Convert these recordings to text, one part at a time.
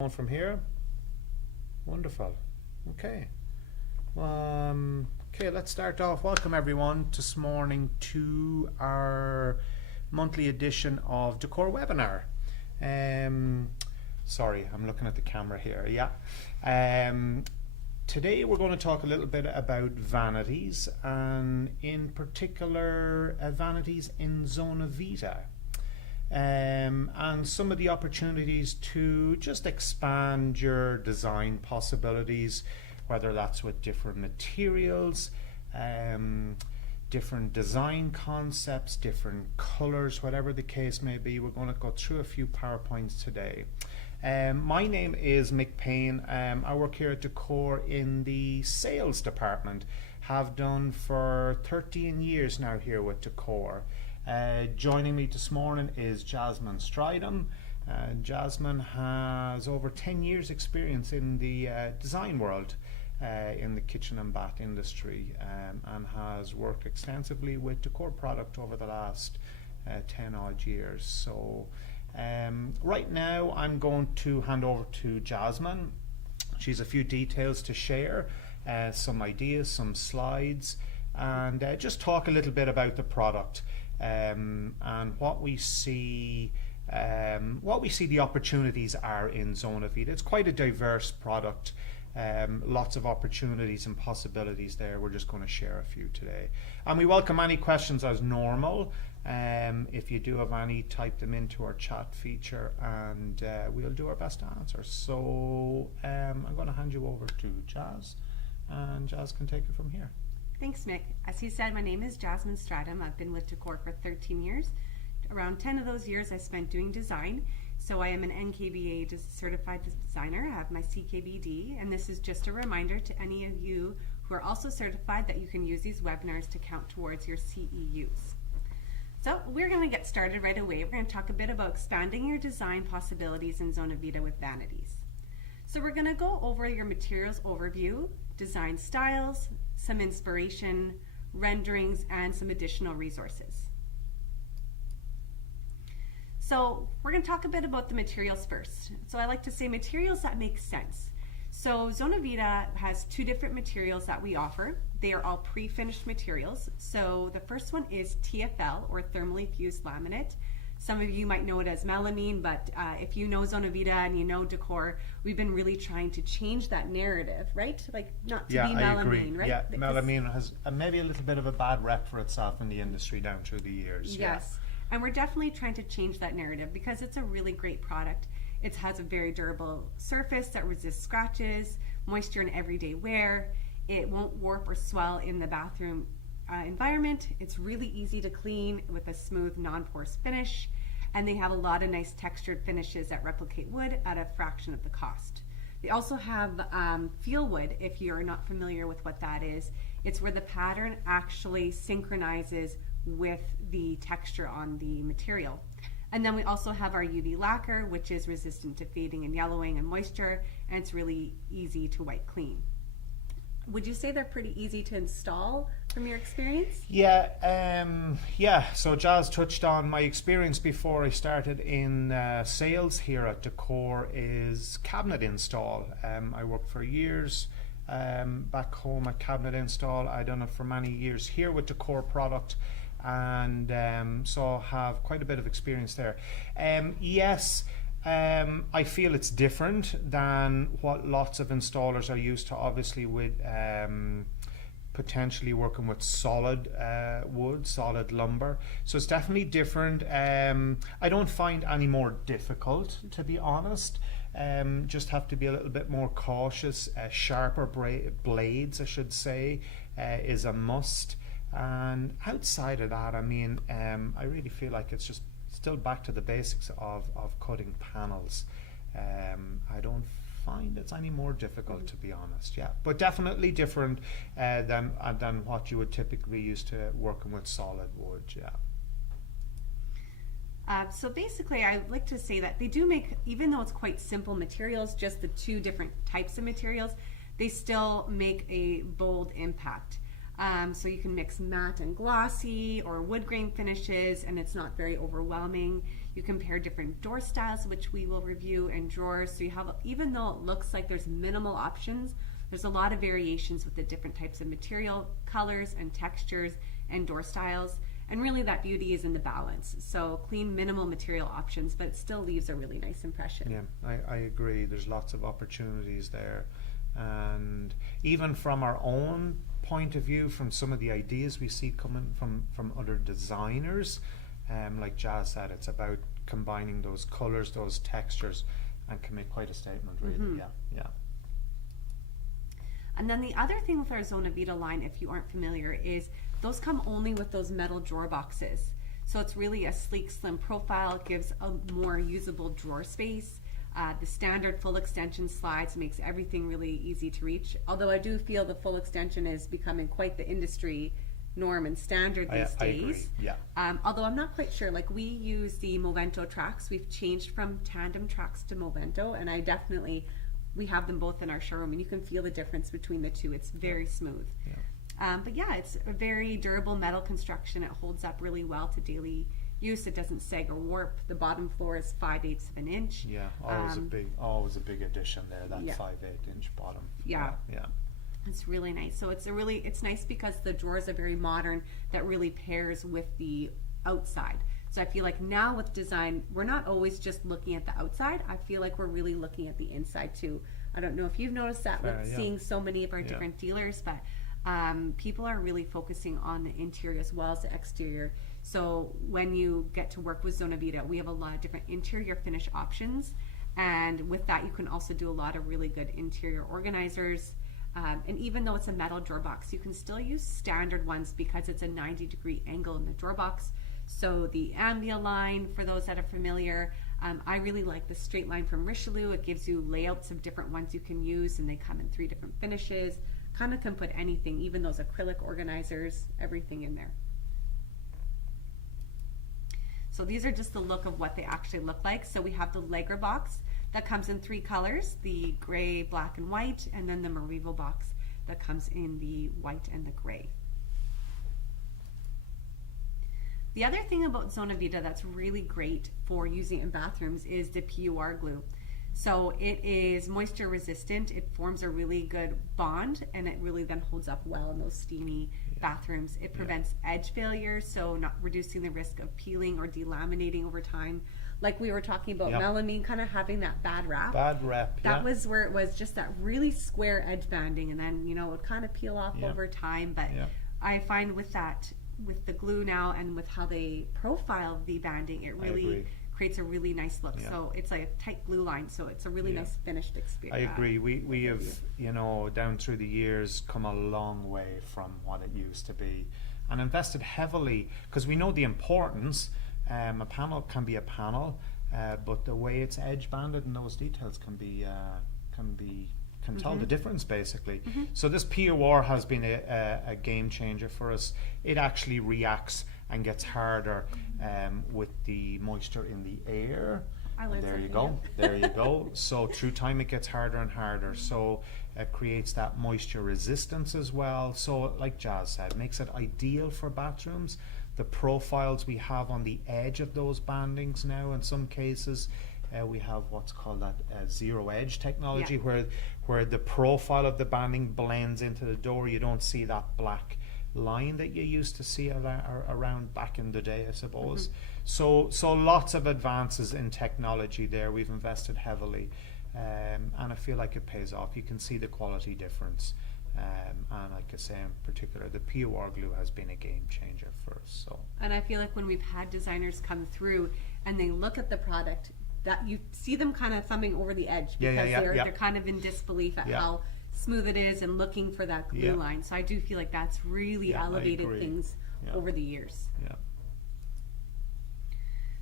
On from here. Wonderful. Okay. Okay, let's start off. Welcome everyone this morning to our monthly edition of Decor webinar. Sorry, I'm looking at the camera here. Yeah. Today we're going to talk a little bit about vanities, and in particular vanities in Zonavita. And some of the opportunities to just expand your design possibilities, whether that's with different materials, different design concepts, different colors, whatever the case may be. We're going to go through a few PowerPoints today. My name is Mick Payne. I work here at Decor in the sales department, have done for 13 years now here with Decor. Joining me this morning is Jasmine Stridham. Jasmine has over 10 years experience in the design world, in the kitchen and bath industry, and has worked extensively with Decor product over the last 10 odd years. So right now I'm going to hand over to Jasmine. She's a few details to share, some ideas, some slides, and just talk a little bit about the product. And what we see the opportunities are in Zonavita. It's quite a diverse product, lots of opportunities and possibilities there. We're just going to share a few today, and we welcome any questions as normal. If you do have any, type them into our chat feature, and we'll do our best to answer. So I'm going to hand you over to Jazz, and Jazz can take it from here. Thanks, Mick. As he said, my name is Jasmine Stridham. I've been with Decor for 13 years. Around 10 of those years I spent doing design. So I am an NKBA certified designer. I have my CKBD, and this is just a reminder to any of you who are also certified that you can use these webinars to count towards your CEUs. So we're going to get started right away. We're going to talk a bit about expanding your design possibilities in Zonavita with Vanities. So we're going to go over your materials overview, design styles, some inspiration, renderings, and some additional resources. So we're going to talk a bit about the materials first. So I like to say materials that make sense. So Zonavita has two different materials that we offer. They are all pre-finished materials. So the first one is TFL, or thermally fused laminate. Some of you might know it as melamine, but if you know Zonavita and you know Decor, we've been really trying to change that narrative, right? Like not to be melamine, I agree. right? Yeah, melamine has maybe a little bit of a bad rep for itself in the industry down through the years. Yes, and we're definitely trying to change that narrative because it's a really great product. It has a very durable surface that resists scratches, moisture in everyday wear. It won't warp or swell in the bathroom environment. It's really easy to clean with a smooth, non-porous finish, and they have a lot of nice textured finishes that replicate wood at a fraction of the cost. They also have feel wood. If you're not familiar with what that is, it's where the pattern actually synchronizes with the texture on the material. And then we also have our UV lacquer, which is resistant to fading and yellowing and moisture, and it's really easy to wipe clean. Would you say they're pretty easy to install from your experience? Yeah. So Jazz touched on my experience before I started in sales here at Decor is cabinet install. I worked for years back home at cabinet install. I've done it for many years here with Decor product, and so have quite a bit of experience there. Yes. I feel it's different than what lots of installers are used to, obviously, with potentially working with solid wood, solid lumber. So it's definitely different. I don't find any more difficult, to be honest. Just have to be a little bit more cautious. Sharper blades, I should say, is a must. And outside of that, I mean, I really feel like it's just still back to the basics of cutting panels. I don't find it's any more difficult, to be honest. Yeah, but definitely different than what you would typically used to working with solid wood. Yeah. So basically, I like to say that they do make, even though it's quite simple materials, just the two different types of materials, they still make a bold impact. So you can mix matte and glossy or wood grain finishes, and it's not very overwhelming. You compare different door styles, which we will review, and drawers. So you have, even though it looks like there's minimal options, there's a lot of variations with the different types of material, colors, and textures, and door styles. And really that beauty is in the balance. So clean, minimal material options, but it still leaves a really nice impression. Yeah, I agree. There's lots of opportunities there. And even from our own point of view, from some of the ideas we see coming from other designers, like Jazz said, it's about combining those colors, those textures, and can make quite a statement, really. Mm-hmm. Yeah. And then the other thing with our Zonavita line, if you aren't familiar, is those come only with those metal drawer boxes. So it's really a sleek, slim profile. It gives a more usable drawer space. The standard full extension slides makes everything really easy to reach. Although I do feel the full extension is becoming quite the industry norm and standard these days. I agree. Yeah. Although I'm not quite sure. Like, we use the Movento tracks. We've changed from tandem tracks to Movento, and we have them both in our showroom, and you can feel the difference between the two. It's very smooth. Yeah. But yeah, it's a very durable metal construction. It holds up really well to daily use. It doesn't sag or warp. The bottom floor is 5/8 of an inch. Yeah, always a big addition there, that 5/8 inch bottom. Yeah. Yeah. It's really nice. So it's nice because the drawers are very modern. That really pairs with the outside. So I feel like now with design, we're not always just looking at the outside. I feel like we're really looking at the inside too. I don't know if you've noticed that with seeing so many of our different dealers, but people are really focusing on the interior as well as the exterior. So when you get to work with Zonavita, we have a lot of different interior finish options. And with that, you can also do a lot of really good interior organizers. And even though it's a metal drawer box, you can still use standard ones because it's a 90-degree angle in the drawer box. So the Ambia line, for those that are familiar, I really like the straight line from Richelieu. It gives you layouts of different ones you can use, and they come in 3 different finishes. Kind of can put anything, even those acrylic organizers, everything in there. So these are just the look of what they actually look like. So we have the Legra box that comes in 3 colors, the gray, black, and white, and then the Marivo box that comes in the white and the gray. The other thing about Zonavita that's really great for using in bathrooms is the PUR glue. So it is moisture resistant, it forms a really good bond, and it really then holds up well in those steamy bathrooms. It prevents edge failure, so not reducing the risk of peeling or delaminating over time. Like we were talking about melamine kind of having that bad rap. That was where it was just that really square edge banding, and then, it would kind of peel off over time. But I find with the glue now and with how they profile the banding, it really creates a really nice look. So it's like a tight glue line, so it's a really nice finished experience. I agree. We have, down through the years, come a long way from what it used to be, and invested heavily because we know the importance. A panel can be a panel, but the way it's edge banded and those details can tell the difference, basically. So this PUR has been a game changer for us. It actually reacts and gets harder with the moisture in the air. There you go. So through time it gets harder and harder. So it creates that moisture resistance as well. So like Jazz said, makes it ideal for bathrooms. The profiles we have on the edge of those bandings now, in some cases, we have what's called that zero edge technology, where the profile of the banding blends into the door. You don't see that black line that you used to see around back in the day, I suppose. So lots of advances in technology there. We've invested heavily, and I feel like it pays off. You can see the quality difference. And like I say, in particular, the PUR glue has been a game changer for us. And I feel like when we've had designers come through and they look at the product, that you see them kind of thumbing over the edge because they're kind of in disbelief at how smooth it is and looking for that glue line. So I do feel like that's really elevated things over the years.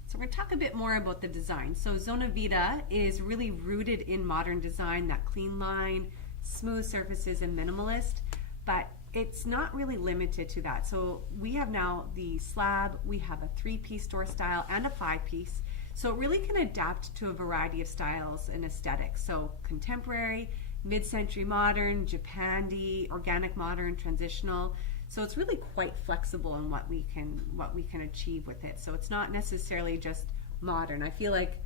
So we're going to talk a bit more about the design. So Zonavita is really rooted in modern design, that clean line, smooth surfaces, and minimalist, but it's not really limited to that. So we have now the slab, we have a 3-piece door style and a 5-piece. So it really can adapt to a variety of styles and aesthetics. So contemporary, mid-century modern, Japandi, organic modern, transitional. So it's really quite flexible in what we can achieve with it. So it's not necessarily just modern. I feel like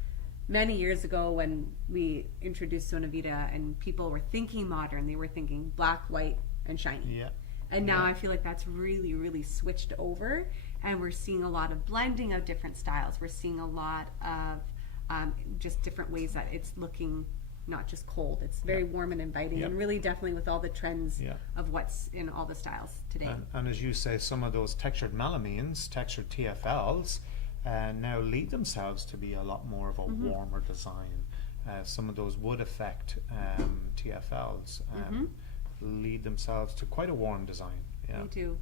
many years ago when we introduced Zonavita and people were thinking modern, they were thinking black, white, and shiny. Yeah. And now I feel like that's really, really switched over, and we're seeing a lot of blending of different styles. We're seeing a lot of just different ways that it's looking not just cold. It's very warm and inviting, and really definitely with all the trends of what's in all the styles today. And as you say, some of those textured melamines, textured TFLs, now lead themselves to be a lot more of a warmer design. Some of those wood effect TFLs lead themselves to quite a warm design. They do.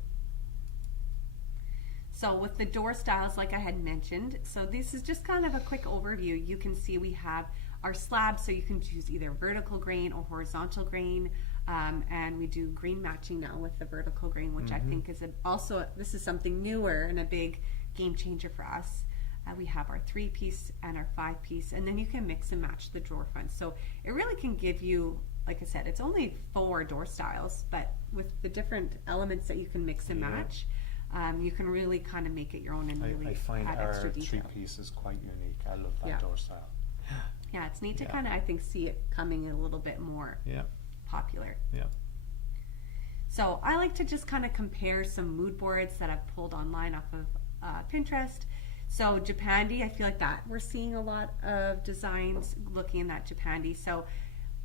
So with the door styles, like I had mentioned, so this is just kind of a quick overview. You can see we have our slabs, so you can choose either vertical grain or horizontal grain, and we do grain matching now with the vertical grain, which I think is this is something newer and a big game changer for us. We have our 3-piece and our 5-piece, and then you can mix and match the drawer fronts. So it really can give you, like I said, it's only 4 door styles, but with the different elements that you can mix and match, you can really kind of make it your own and really I find add our extra detail. 3-piece is quite unique. I love that door style. Yeah, it's neat to kind of, I think, see it coming a little bit more popular. Yeah. So I like to just kind of compare some mood boards that I've pulled online off of Pinterest. So Japandi, I feel like that we're seeing a lot of designs looking in that Japandi. So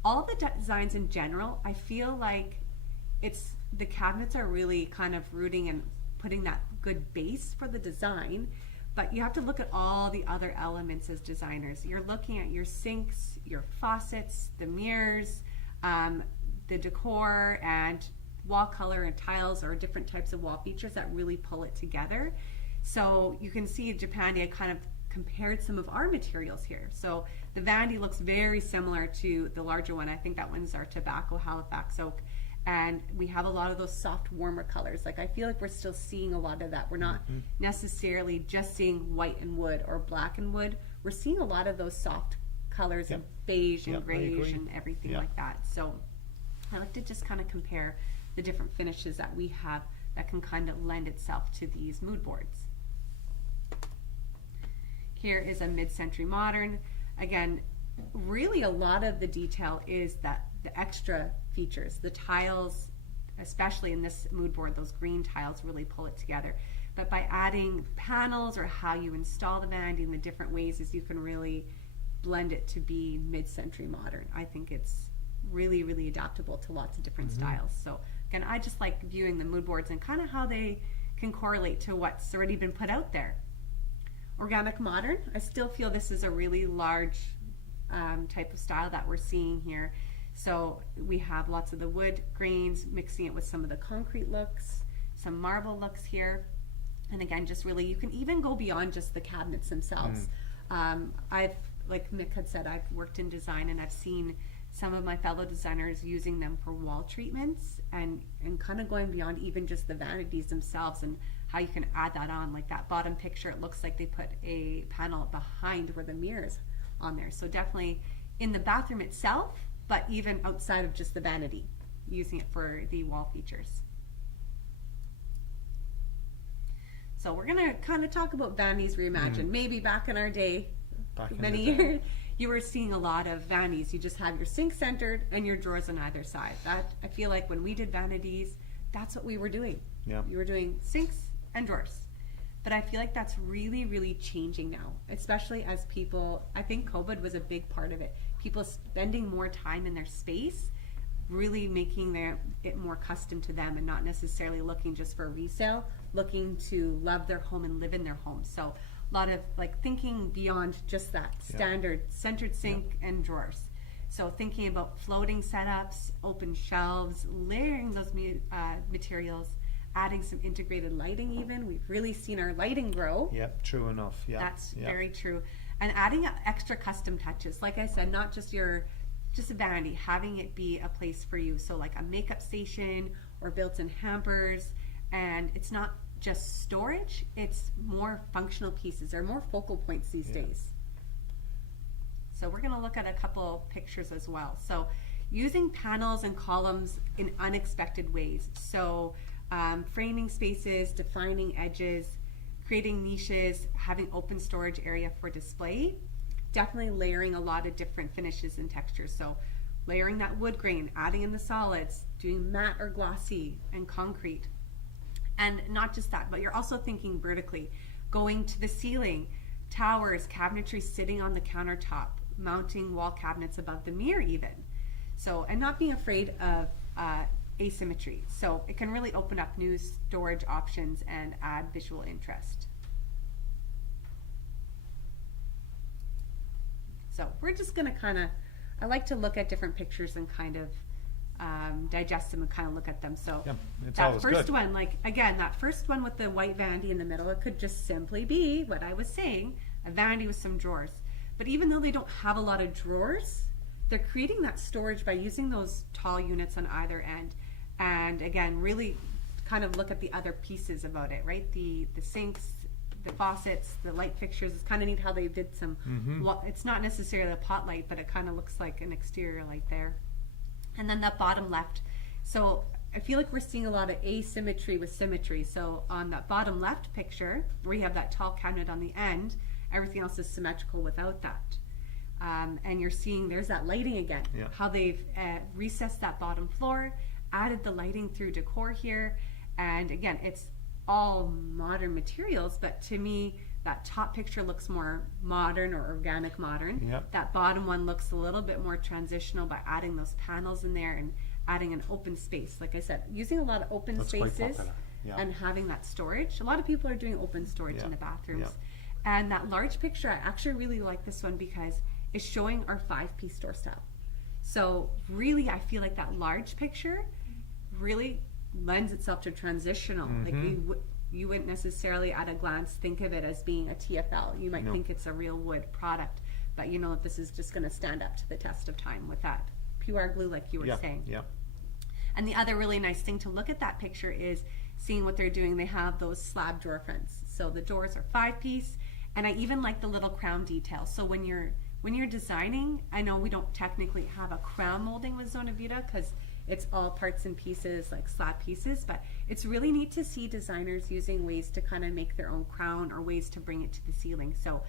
all the designs in general, I feel like the cabinets are really kind of rooting and putting that good base for the design, but you have to look at all the other elements as designers. You're looking at your sinks, your faucets, the mirrors, the decor, and wall color and tiles or different types of wall features that really pull it together. So you can see Japandi, I kind of compared some of our materials here. So the Vanity looks very similar to the larger one. I think that one's our tobacco Halifax oak. And we have a lot of those soft, warmer colors. Like I feel like we're still seeing a lot of that. We're not necessarily just seeing white and wood or black and wood. We're seeing a lot of those soft colors and beige and grayish and everything like that. So I like to just kind of compare the different finishes that we have that can kind of lend itself to these mood boards. Here is a mid-century modern. Again, really a lot of the detail is that the extra features, the tiles, especially in this mood board, those green tiles really pull it together. But by adding panels or how you install the vanity in the different ways is you can really blend it to be mid-century modern. I think it's really, really adaptable to lots of different styles. So again, I just like viewing the mood boards and kind of how they can correlate to what's already been put out there. Organic modern, I still feel this is a really large type of style that we're seeing here. So we have lots of the wood grains, mixing it with some of the concrete looks, some marble looks here. And again, just really, you can even go beyond just the cabinets themselves. Like Mick had said, I've worked in design and I've seen some of my fellow designers using them for wall treatments and kind of going beyond even just the vanities themselves and how you can add that on. Like that bottom picture, it looks like they put a panel behind where the mirror's on there. So definitely in the bathroom itself, but even outside of just the vanity, using it for the wall features. So we're gonna kind of talk about vanities reimagined. Maybe back in our day, many years, you were seeing a lot of vanities. You just have your sink centered and your drawers on either side. That, I feel like when we did vanities, that's what we were doing. You were doing sinks and drawers. But I feel like that's really, really changing now, especially as people, I think COVID was a big part of it. People spending more time in their space, really making it more custom to them and not necessarily looking just for resale, looking to love their home and live in their home. So a lot of like thinking beyond just that standard centered sink and drawers. So thinking about floating setups, open shelves, layering those materials, adding some integrated lighting even. We've really seen our lighting grow. Yep, true enough. Yeah, that's very true. And adding extra custom touches. Like I said, not just a vanity, having it be a place for you. So like a makeup station or built-in hampers. And it's not just storage, it's more functional pieces. They're more focal points these days. So we're going to look at a couple pictures as well. So using panels and columns in unexpected ways. So framing spaces, defining edges, creating niches, having open storage area for display, definitely layering a lot of different finishes and textures. So layering that wood grain, adding in the solids, doing matte or glossy and concrete. And not just that, but you're also thinking vertically, going to the ceiling, towers, cabinetry sitting on the countertop, mounting wall cabinets above the mirror even. So, and not being afraid of asymmetry. So it can really open up new storage options and add visual interest. So we're just going to I like to look at different pictures and kind of digest them and kind of look at them. So Yeah, it's that always first good. one, like again, that first one with the white vanity in the middle, it could just simply be what I was saying, a vanity with some drawers. But even though they don't have a lot of drawers, they're creating that storage by using those tall units on either end. And again, really kind of look at the other pieces about it, right? The sinks, the faucets, the light fixtures. It's kind of neat how they did some, it's not necessarily a pot light, but it kind of looks like an exterior light there. And then that bottom left. So I feel like we're seeing a lot of asymmetry with symmetry. So on that bottom left picture, where you have that tall cabinet on the end, everything else is symmetrical without that. And you're seeing there's that lighting again, Yeah. how they've recessed that bottom floor, added the lighting through decor here. And again, it's all modern materials, but to me, that top picture looks more modern or organic modern. Yep. That bottom one looks a little bit more transitional by adding those panels in there and adding an open space. Like I said, using a lot of open That's quite spaces popular. Yeah. and having that storage. A lot of people are doing open storage Yeah. in the bathrooms. Yeah. And that large picture, I actually really like this one because it's showing our 5-piece store style. So really, I feel like that large picture really lends itself to transitional. Like you wouldn't necessarily at a glance think of it as being a TFL. You might think it's a real wood product, but you know that this is just going to stand up to the test of time with that QR glue, like you were saying. Yeah. And the other really nice thing to look at that picture is seeing what they're doing. They have those slab drawer fronts. So the doors are 5-piece, and I even like the little crown detail. So when you're designing, I know we don't technically have a crown molding with Zonavita because it's all parts and pieces, like slab pieces, but it's really neat to see designers using ways to kind of make their own crown or ways to bring it to the ceiling. So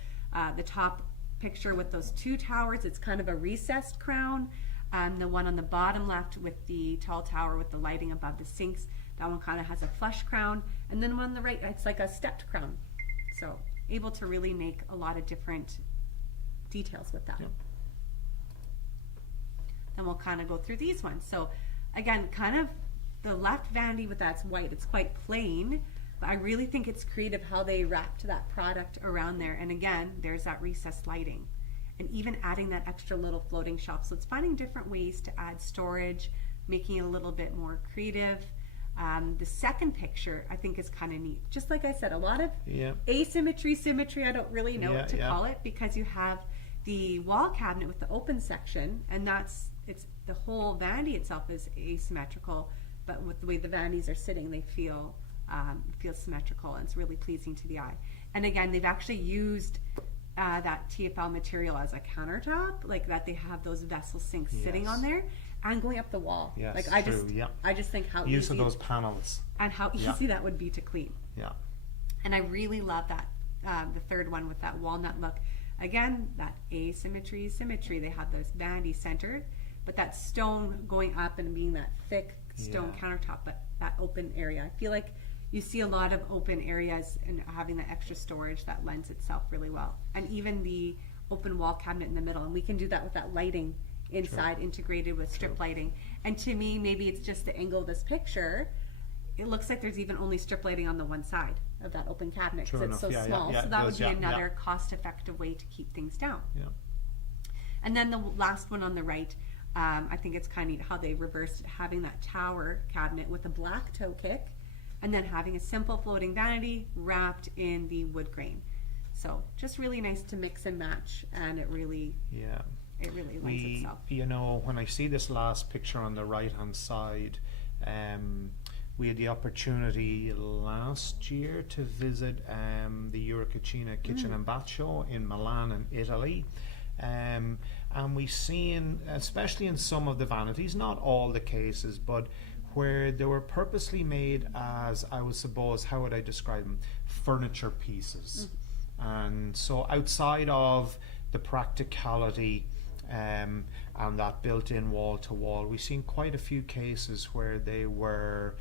the top picture with those 2 towers, it's kind of a recessed crown. The one on the bottom left with the tall tower with the lighting above the sinks, that one kind of has a flush crown. And then one on the right, it's like a stepped crown. So able to really make a lot of different details with that. Yep. Then we'll kind of go through these ones. So again, kind of the left vanity with that's white, it's quite plain, but I really think it's creative how they wrapped that product around there. And again, there's that recessed lighting and even adding that extra little floating shelf. So it's finding different ways to add storage, making it a little bit more creative. The second picture I think is kind of neat. Just like I said, a lot of asymmetry, symmetry, I don't really know what to call it, because you have the wall cabinet with the open section, and it's the whole vanity itself is asymmetrical, but with the way the vanities are sitting, they feel symmetrical, and it's really pleasing to the eye. And again, they've actually used that TFL material as a countertop, like that they have those vessel sinks sitting on there and going up the wall. Yes, like true. I just think how Use easy of those panels. and how easy that would be to clean. Yeah. And I really love that the third one with that walnut look. Again, that asymmetry, symmetry. They have those vanities centered, but that stone going up and being that thick stone countertop, but that open area. I feel like you see a lot of open areas and having that extra storage that lends itself really well. And even the open wall cabinet in the middle, and we can do that with that lighting inside, integrated with strip lighting. And to me, maybe it's just the angle of this picture. It looks like there's even only strip lighting on the one side of that open cabinet because it's so small. So that would be another cost-effective way to keep things down. Yeah. And then the last one on the right, I think it's kind of neat how they reversed it, having that tower cabinet with a black toe kick, and then having a simple floating vanity wrapped in the wood grain. So just really nice to mix and match, and it really lends itself. You know, when I see this last picture on the right-hand side, we had the opportunity last year to visit the Eurocutcina Kitchen and Bath Show in Milan in Italy. And we've seen, especially in some of the vanities, not all the cases, but where they were purposely made as, I would suppose, how would I describe them? Furniture pieces. And so outside of the practicality and that built-in wall-to-wall, we've seen quite a few cases where they were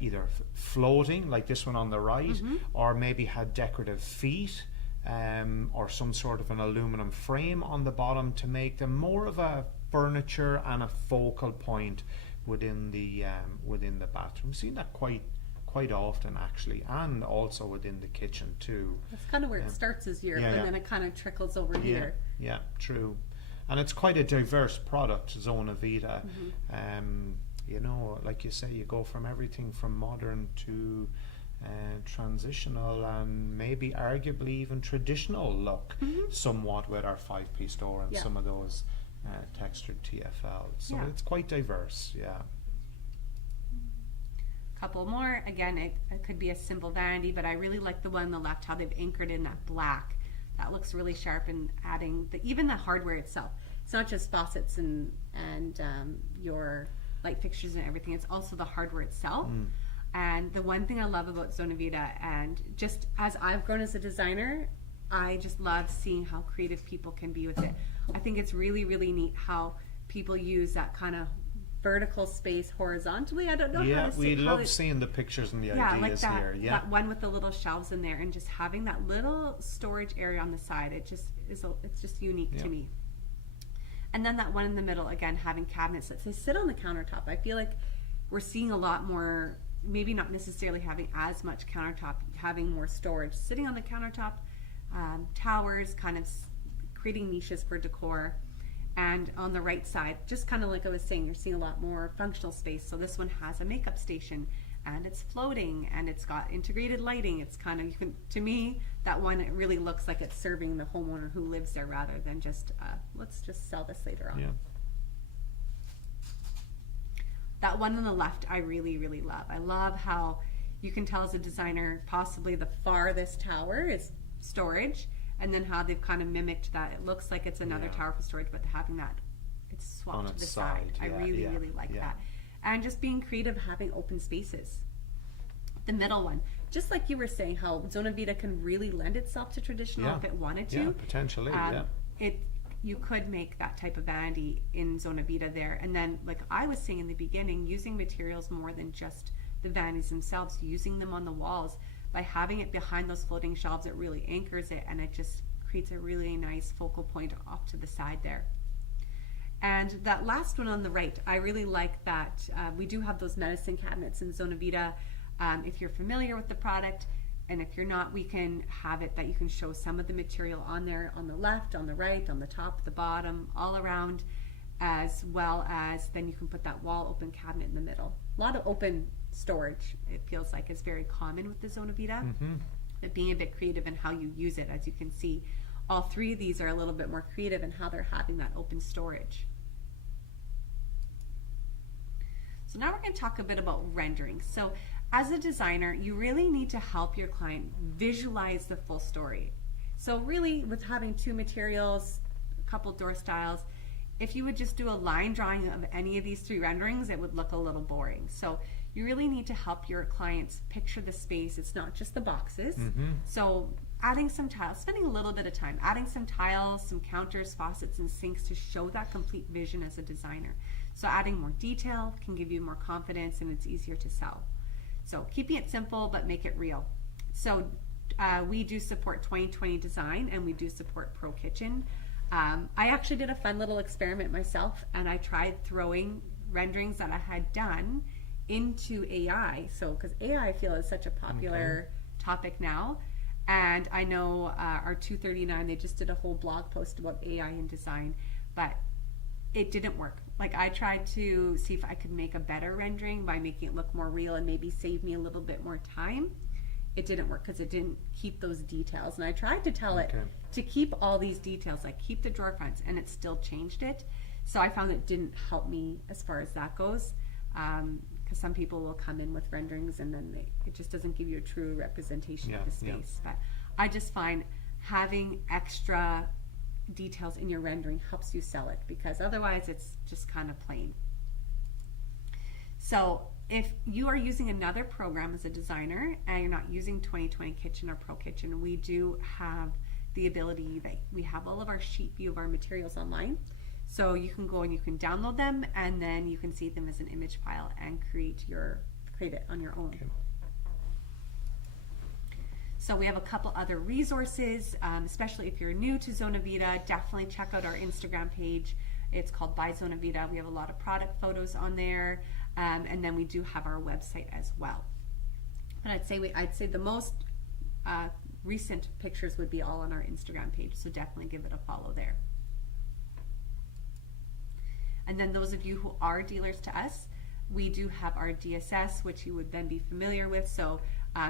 either floating, like this one on the right, or maybe had decorative feet, or some sort of an aluminum frame on the bottom to make them more of a furniture and a focal point within the bathroom. We've seen that quite often actually, and also within the kitchen too. That's kind of where it starts as Europe, and then it kind of trickles over here. Yeah, true. And it's quite a diverse product, Zonavita. You know, like you say, you go from everything from modern to transitional and maybe arguably even traditional look somewhat with our 5-piece store and some of those textured TFL. So it's quite diverse, Couple more. Again, it could be a simple vanity, but I really like the one on the left, how they've anchored in that black. That looks really sharp, and adding even the hardware itself. It's not just faucets and your light fixtures and everything. It's also the hardware itself. And the one thing I love about Zonavita, and just as I've grown as a designer, I just love seeing how creative people can be with it. I think it's really, really neat how people use that kind of vertical space horizontally. I don't know how to say we love seeing the pictures and the ideas like that, here. That one with the little shelves in there, and just having that little storage area on the side. It just is. It's just unique to me. And then that one in the middle, again, having cabinets that sit on the countertop. I feel like we're seeing a lot more. Maybe not necessarily having as much countertop, having more storage sitting on the countertop. Towers, kind of creating niches for decor. And on the right side, just kind of like I was saying, you're seeing a lot more functional space. So this one has a makeup station, and it's floating, and it's got integrated lighting. It's kind of, to me, that one, it really looks like it's serving the homeowner who lives there rather than just, let's just sell this later on. That one on the left, I really, really love. I love how you can tell as a designer, possibly the farthest tower is storage, and then how they've kind of mimicked that. It looks like it's another tower for storage, but having that, it's swapped to the side. I really, really like that. And just being creative, having open spaces. The middle one, just like you were saying, how Zonavita can really lend itself to traditional if it wanted to. Potentially, You could make that type of vanity in Zonavita there. And then, like I was saying in the beginning, using materials more than just the vanities themselves, using them on the walls. By having it behind those floating shelves, it really anchors it, and it just creates a really nice focal point off to the side there. And that last one on the right, I really like that. We do have those medicine cabinets in Zonavita. If you're familiar with the product, and if you're not, we can have it that you can show some of the material on there, on the left, on the right, on the top, the bottom, all around, as well as then you can put that wall open cabinet in the middle. A lot of open storage, it feels like, is very common with the Zonavita. But being a bit creative in how you use it, as you can see, all three of these are a little bit more creative in how they're having that open storage. So now we're going to talk a bit about rendering. So as a designer, you really need to help your client visualize the full story. So really, with having two materials, a couple door styles, if you would just do a line drawing of any of these three renderings, it would look a little boring. So you really need to help your clients picture the space. It's not just the boxes. So adding some tiles, spending a little bit of time, adding some tiles, some counters, faucets, and sinks to show that complete vision as a designer. So adding more detail can give you more confidence, and it's easier to sell. So keeping it simple, but make it real. So we do support 2020 design, and we do support Pro Kitchen. I actually did a fun little experiment myself, and I tried throwing renderings that I had done into AI. So because AI, I feel, is such a popular topic now. And I know our 239, they just did a whole blog post about AI in design, but it didn't work. Like, I tried to see if I could make a better rendering by making it look more real and maybe save me a little bit more time. It didn't work because it didn't keep those details. And I tried to tell it to keep all these details, like keep the drawer fronts, and it still changed it. So I found it didn't help me as far as that goes. Because some people will come in with renderings and then it just doesn't give you a true representation of the space. But I just find having extra details in your rendering helps you sell it, because otherwise it's just kind of plain. So if you are using another program as a designer and you're not using 2020 Kitchen or Pro Kitchen, we do have the ability that we have all of our sheet view of our materials online. So you can go and you can download them, and then you can see them as an image file and create it on your own. Okay. So we have a couple other resources, especially if you're new to Zonavita. Definitely check out our Instagram page. It's called By Zonavita. We have a lot of product photos on there, and then we do have our website as well. But I'd say the most recent pictures would be all on our Instagram page, so definitely give it a follow there. And then those of you who are dealers to us, we do have our DSS, which you would then be familiar with. So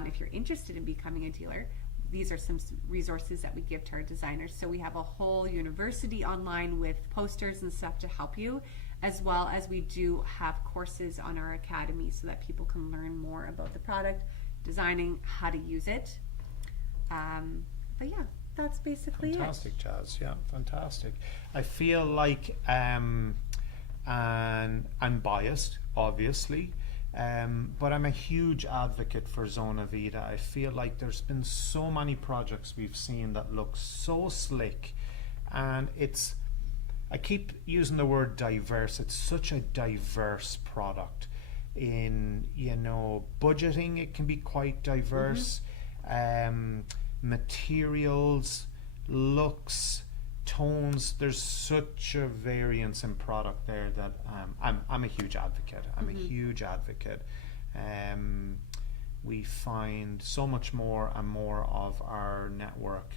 if you're interested in becoming a dealer, these are some resources that we give to our designers. So we have a whole university online with posters and stuff to help you, as well as we do have courses on our academy so that people can learn more about the product, designing, how to use it. But yeah, that's basically Fantastic, Jazz. Yeah, fantastic. I feel like and I'm biased, obviously, but I'm a huge advocate for Zonavita. I feel like there's been so many projects we've seen that look so slick, and I keep using the word diverse. It's such a diverse product. In, budgeting, it can be quite diverse. Materials, looks, tones, there's such a variance in product there that I'm a huge advocate. I'm a huge advocate. We find so much more and more of our network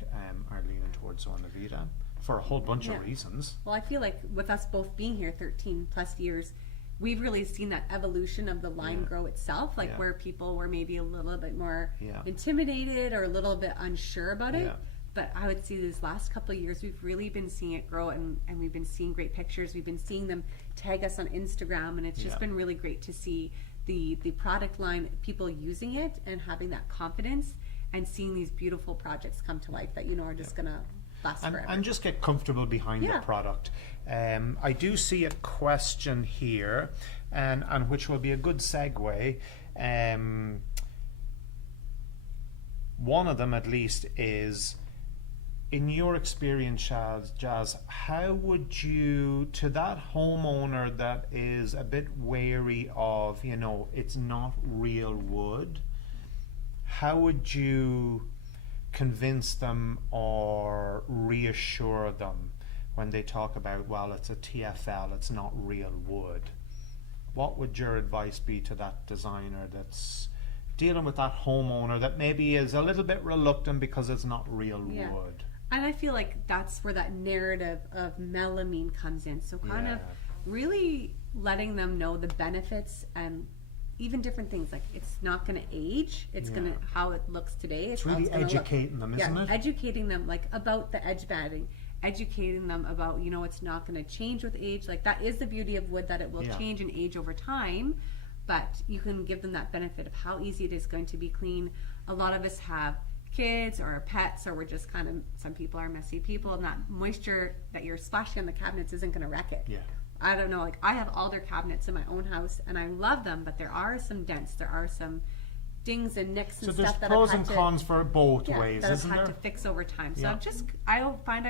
are leaning towards Zonavita for a whole bunch of reasons. Well, I feel like with us both being here 13 plus years, we've really seen that evolution of the line grow itself, like where people were maybe a little bit more intimidated or a little bit unsure about it. But I would say these last couple of years, we've really been seeing it grow, and we've been seeing great pictures. We've been seeing them tag us on Instagram, and it's just been really great to see the product line, people using it and having that confidence and seeing these beautiful projects come to life that are just going to last forever. And just get comfortable behind the product. I do see a question here, and which will be a good segue. One of them, at least, is, in your experience, Jazz, how would you, to that homeowner that is a bit wary of, it's not real wood, how would you convince them or reassure them when they talk about, well, it's a TFL, it's not real wood? What would your advice be to that designer that's dealing with that homeowner that maybe is a little bit reluctant because it's not real wood? And I feel like that's where that narrative of melamine comes in. So kind of really letting them know the benefits and even different things, like it's not going to age. It's going to how it looks today. It's really educating them, isn't it? Educating them like about the edge banding, educating them about it's not going to change with age. Like that is the beauty of wood, that it will change and age over time. But you can give them that benefit of how easy it is going to be clean. A lot of us have kids or pets, or we're just kind of, some people are messy people, and that moisture that you're splashing on the cabinets isn't going to wreck it. I don't know, like I have alder cabinets in my own house and I love them, but there are some dents, there are some dings and nicks and stuff that pros and cons for both ways, that isn't I've had there? to fix over time. So I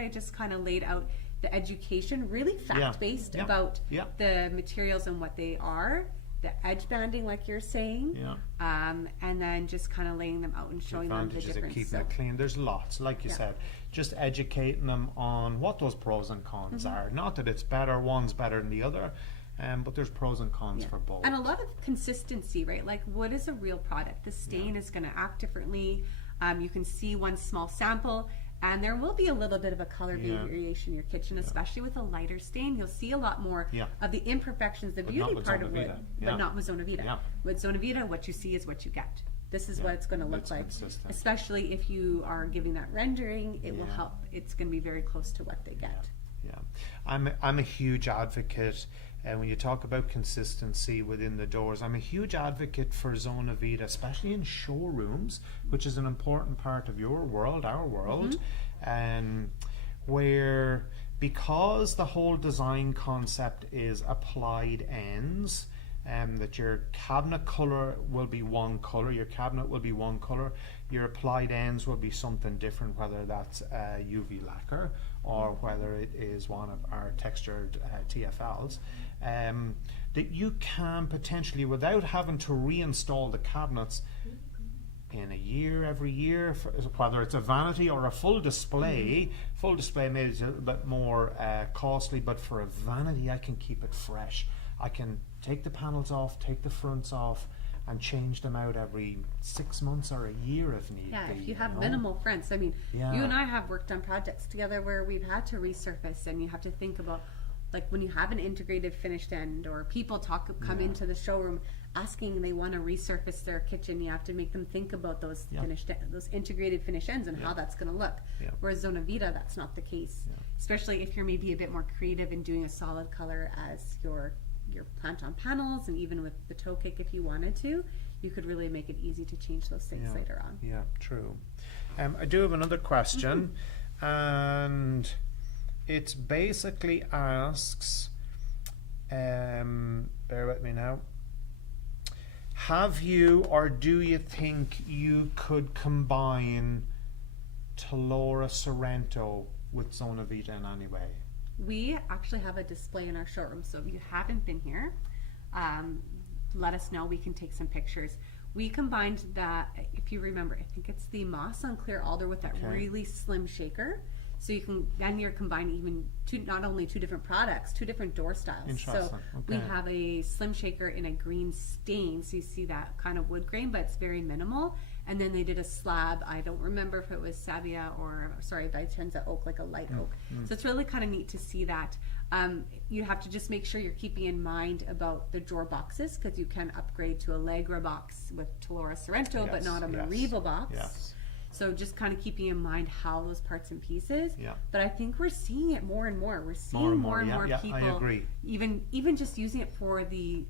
just kind of laid out the education, really fact-based about the materials and what they are, the edge banding, like you're saying, and then just kind of laying them out and showing them the difference. Of keeping it clean. There's lots, like you said, just educating them on what those pros and cons are. Not that it's better, one's better than the other, but there's pros and cons for both. And a lot of consistency, right? Like wood is a real product. The stain is going to act differently. You can see one small sample, and there will be a little bit of a color variation in your kitchen, especially with a lighter stain. You'll see a lot more of the imperfections, the beauty part of wood, but not with Zonavita. With Zonavita, what you see is what you get. This is what it's going to look like. Consistent. Especially if you are giving that rendering, it will help. It's going to be very close to what they get. I'm a huge advocate. When you talk about consistency within the doors, I'm a huge advocate for Zonavita, especially in showrooms, which is an important part of your world, our world, where, because the whole design concept is applied ends, that your cabinet color will be one color, your cabinet will be one color, your applied ends will be something different, whether that's UV lacquer or whether it is one of our textured TFLs, that you can potentially, without having to reinstall the cabinets in a year, every year, whether it's a vanity or a full display. Full display maybe is a little bit more costly, but for a vanity I can keep it fresh. I can take the panels off, take the fronts off, and change them out every 6 months or a year if need Yeah, be. if you have minimal fronts. I mean, Yeah. you and I have worked on projects together where we've had to resurface, and you have to think about, like, when you have an integrated finished end, or people come into the showroom asking they want to resurface their kitchen, you have to make them think about those those integrated finished ends and how that's going to look. Yeah. Whereas Zonavita, that's not the case. Yeah. Especially if you're maybe a bit more creative in doing a solid color as your plant on panels, and even with the toe cake, if you wanted to, you could really make it easy to change those things later on. Yeah, true. I do have another question, and it basically asks, bear with me now, have you, or do you think you could combine Telora Sorrento with Zonavita in any way? We actually have a display in our showroom, so if you haven't been here, let us know. We can take some pictures. We combined that, if you remember, I think it's the moss on clear alder with that really slim shaker. So you're combining even not only two different products, two different door styles. Interesting. So Okay. we have a slim shaker in a green stain, so you see that kind of wood grain, but it's very minimal. And then they did a slab. I don't remember if it was Savia or, sorry, Vicenza oak, like a light oak. So it's really kind of neat to see that. You have to just make sure you're keeping in mind about the drawer boxes, because you can upgrade to a Allegra box with Telora Sorrento, but not a Mariva box. Yes. So just kind of keeping in mind how those parts and pieces. Yeah. But I think we're seeing it more and more. We're seeing more and more people. I agree. Even just using it for the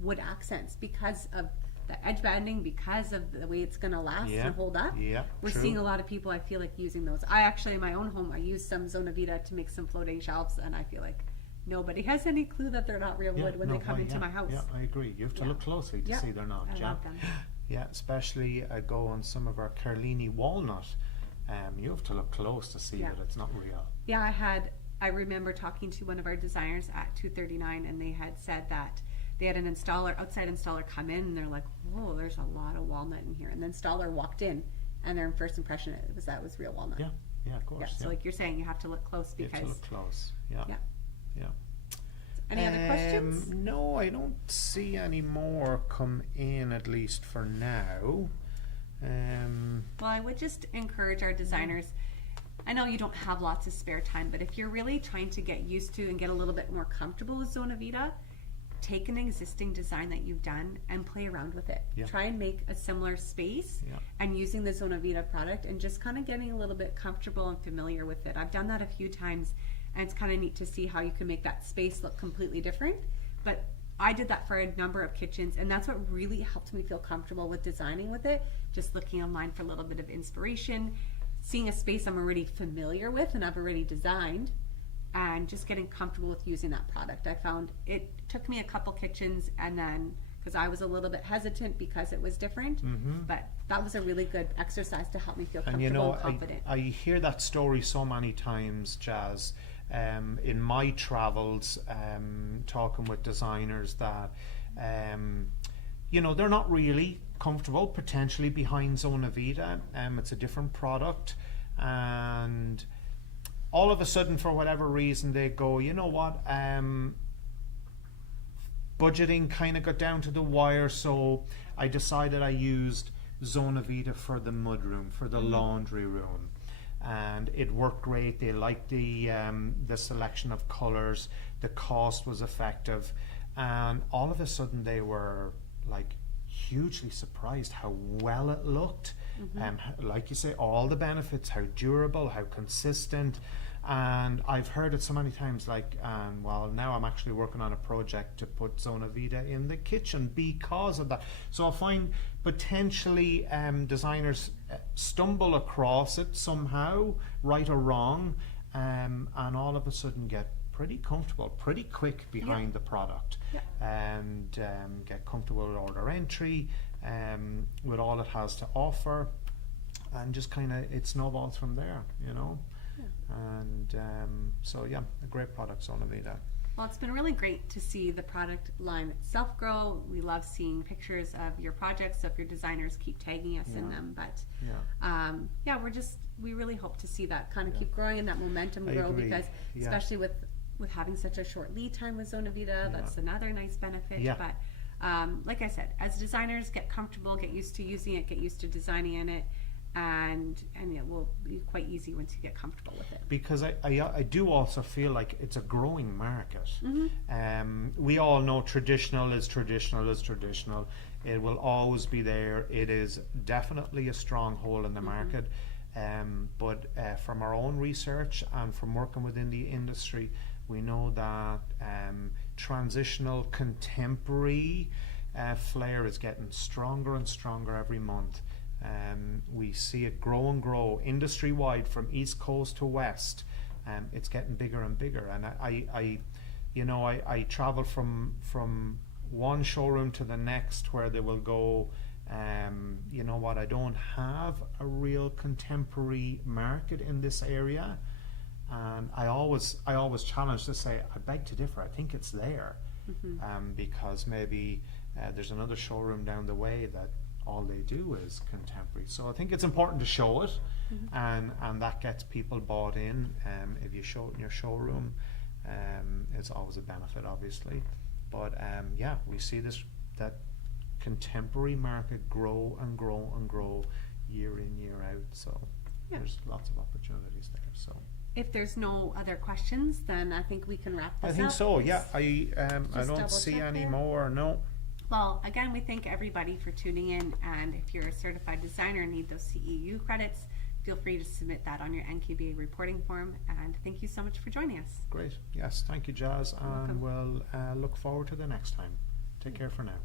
wood accents, because of the edge banding, because of the way it's going to last and hold up. Yeah, we're seeing a lot of people, I feel like, using those. I actually, in my own home, I use some Zonavita to make some floating shelves, and I feel like nobody has any clue that they're not real wood when they come into my house. Yeah, I agree. You have to look closely to see they're not. I love them. Yeah, especially go on some of our Carlini walnut. You have to look close to see that it's not real. Yeah, I remember talking to one of our designers at 239, and they had said that they had an outside installer come in, and they're like, whoa, there's a lot of walnut in here. And the installer walked in, and their first impression was real walnut. Yeah, of course. So like you're saying, you have to look close, because you have to look close. Yeah. Any other questions? No, I don't see any more come in, at least for now. Well, I would just encourage our designers. I know you don't have lots of spare time, but if you're really trying to get used to and get a little bit more comfortable with Zonavita, take an existing design that you've done and play around with it. Try and make a similar space and using the Zonavita product, and just kind of getting a little bit comfortable and familiar with it. I've done that a few times, and it's kind of neat to see how you can make that space look completely different. But I did that for a number of kitchens, and that's what really helped me feel comfortable with designing with it. Just looking online for a little bit of inspiration, seeing a space I'm already familiar with and I've already designed, and just getting comfortable with using that product. I found it took me a couple kitchens, and then, because I was a little bit hesitant because it was different, but that was a really good exercise to help me feel comfortable and confident. I hear that story so many times, Jazz, in my travels, talking with designers that, they're not really comfortable potentially behind Zonavita. It's a different product, and all of a sudden, for whatever reason, they go, you know what, budgeting kind of got down to the wire, so I decided I used Zonavita for the mudroom, for the laundry room, and it worked great. They liked the selection of colors, the cost was effective, and all of a sudden they were like hugely surprised how well it looked. Like you say, all the benefits, how durable, how consistent. And I've heard it so many times, like, well, now I'm actually working on a project to put Zonavita in the kitchen because of that. So I find potentially designers stumble across it somehow, right or wrong, and all of a sudden get pretty comfortable, pretty quick behind the product, and get comfortable with order entry, with all it has to offer, and just kind of it snowballs from there, you know. And so yeah, a great product, Zonavita. Well, it's been really great to see the product line itself grow. We love seeing pictures of your projects, so if your designers keep tagging us in them. But we really hope to see that kind of keep growing and that momentum grow, because especially with having such a short lead time with Zonavita, that's another nice benefit. But like I said, as designers, get comfortable, get used to using it, get used to designing in it, and it will be quite easy once you get comfortable with it. Because I do also feel like it's a growing market. We all know traditional is traditional is traditional. It will always be there. It is definitely a stronghold in the market. But from our own research and from working within the industry, we know that transitional contemporary flair is getting stronger and stronger every month. We see it grow and grow industry-wide from East Coast to West. It's getting bigger and bigger. And I travel from one showroom to the next where they will go, you know what, I don't have a real contemporary market in this area. And I always challenge to say, I beg to differ, I think it's there. Because maybe there's another showroom down the way that all they do is contemporary. So I think it's important to show it, and that gets people bought in. If you show it in your showroom, it's always a benefit, obviously. But we see that contemporary market grow and grow and grow year in, year out. So there's lots of opportunities there. So if there's no other questions, then I think we can wrap this up. I think so. Yeah, I don't see any more. No. Well, again, we thank everybody for tuning in, and if you're a certified designer and need those CEU credits, feel free to submit that on your NQBA reporting form, and thank you so much for joining us. Great. Yes, thank you, Jazz, and we'll look forward to the next time. Take care for now.